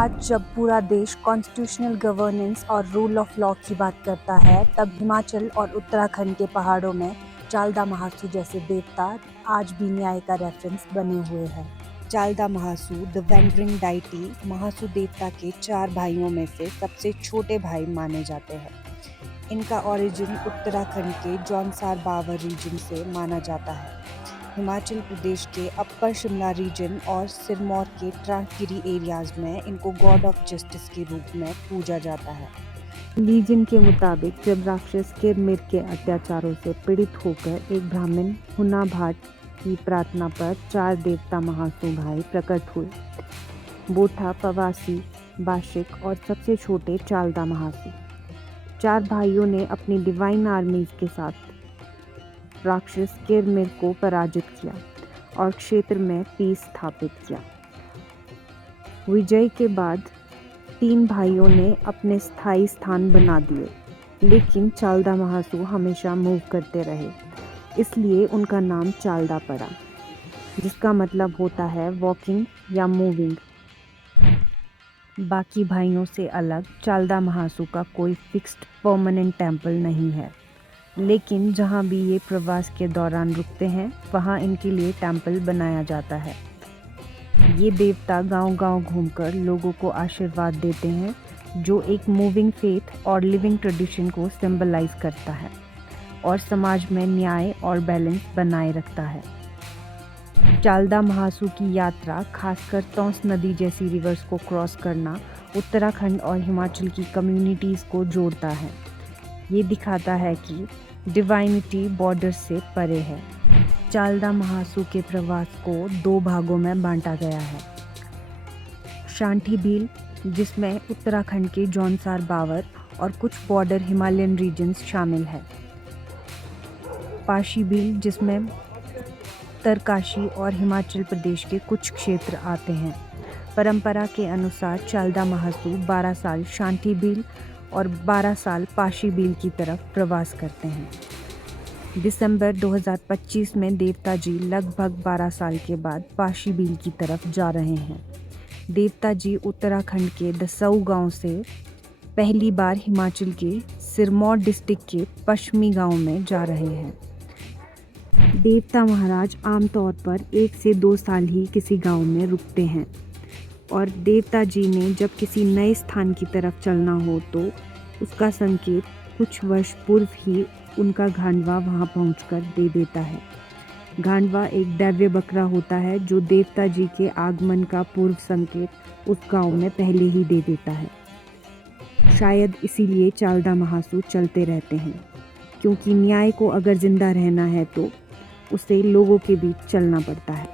आज जब पूरा देश कॉन्स्टिट्यूशनल गवर्नेंस और रूल ऑफ लॉ की बात करता है, तब हिमाचल और उत्तराखंड के पहाड़ों में चालदा महासू जैसे देवता आज भी न्याय का रेफरेंस बने हुए हैं। Chalda Mahasu the wandering deity Mahasu देवता के 4 भाइयों में से सबसे छोटे भाई माने जाते हैं। इनका ओरिजिन उत्तराखंड के जौनसार बावर रीजन से माना जाता है। हिमाचल प्रदेश के अपर शिमला रीजन और सिरमौर के ट्रांसगिरी एरियाज में इनको गॉड ऑफ जस्टिस के रूप में पूजा जाता है। लीजन के मुताबिक जब राक्षस किरमिर के अत्याचारों से पीड़ित होकर एक ब्राह्मण हुना भाट की प्रार्थना पर 4 देवता महासू भाई प्रकट हुए, बोठा, पवासी, बाशिक और सबसे छोटे चालदा महासू। 4 भाइयों ने अपनी डिवाइन आर्मीज के साथ राक्षस किरमिर को पराजित किया और क्षेत्र में पीस स्थापित किया। विजय के बाद 3 भाइयों ने अपने स्थायी स्थान बना दिए, लेकिन चालदा महासू हमेशा मूव करते रहे, इसलिए उनका नाम चालदा पड़ा, जिसका मतलब होता है वॉकिंग या मूविंग। बाकी भाइयों से अलग चालदा महासू का कोई फिक्स्ड परमानेंट टेम्पल नहीं है, लेकिन जहाँ भी ये प्रवास के दौरान रुकते हैं वहाँ इनके लिए टेम्पल बनाया जाता है। ये देवता गांव-गांव घूमकर लोगों को आशीर्वाद देते हैं, जो एक मूविंग फेथ और लिविंग ट्रेडिशन को सिंबलाइज करता है और समाज में न्याय और बैलेंस बनाए रखता है। चालदा महासू की यात्रा, खासकर तौंस नदी जैसी रिवर्स को क्रॉस करना, उत्तराखंड और हिमाचल की कम्युनिटीज़ को जोड़ता है। ये दिखाता है कि डिवाइनिटी बॉर्डर से परे है। चालदा महासू के प्रवास को 2 भागों में बांटा गया है। शांति भील, जिसमें उत्तराखंड के जौनसार बावर और कुछ बॉर्डर हिमालयन रीजन्स शामिल है। पाशी भील, जिसमें उत्तरकाशी और हिमाचल प्रदेश के कुछ क्षेत्र आते हैं। परंपरा के अनुसार चालदा महासू 12 साल शांति भील और 12 साल पाशी भील की तरफ प्रवास करते हैं। दिसंबर 2025 में देवता जी लगभग 12 साल के बाद पाशी भील की तरफ जा रहे हैं। देवता जी उत्तराखंड के दसऊ गांव से पहली बार हिमाचल के सिरमौर डिस्ट्रिक्ट के पश्चिमी गांव में जा रहे हैं। देवता महाराज आमतौर पर 1 से 2 साल ही किसी गांव में रुकते हैं और देवता जी ने जब किसी नए स्थान की तरफ चलना हो तो उसका संकेत कुछ वर्ष पूर्व ही उनका घांडवा वहां पहुंचकर दे देता है। घांडवा एक दैव्य बकरा होता है जो देवता जी के आगमन का पूर्व संकेत उस गांव में पहले ही दे देता है। शायद इसीलिए चालदा महासू चलते रहते हैं, क्योंकि न्याय को अगर जिंदा रहना है तो उसे लोगों के बीच चलना पड़ता है।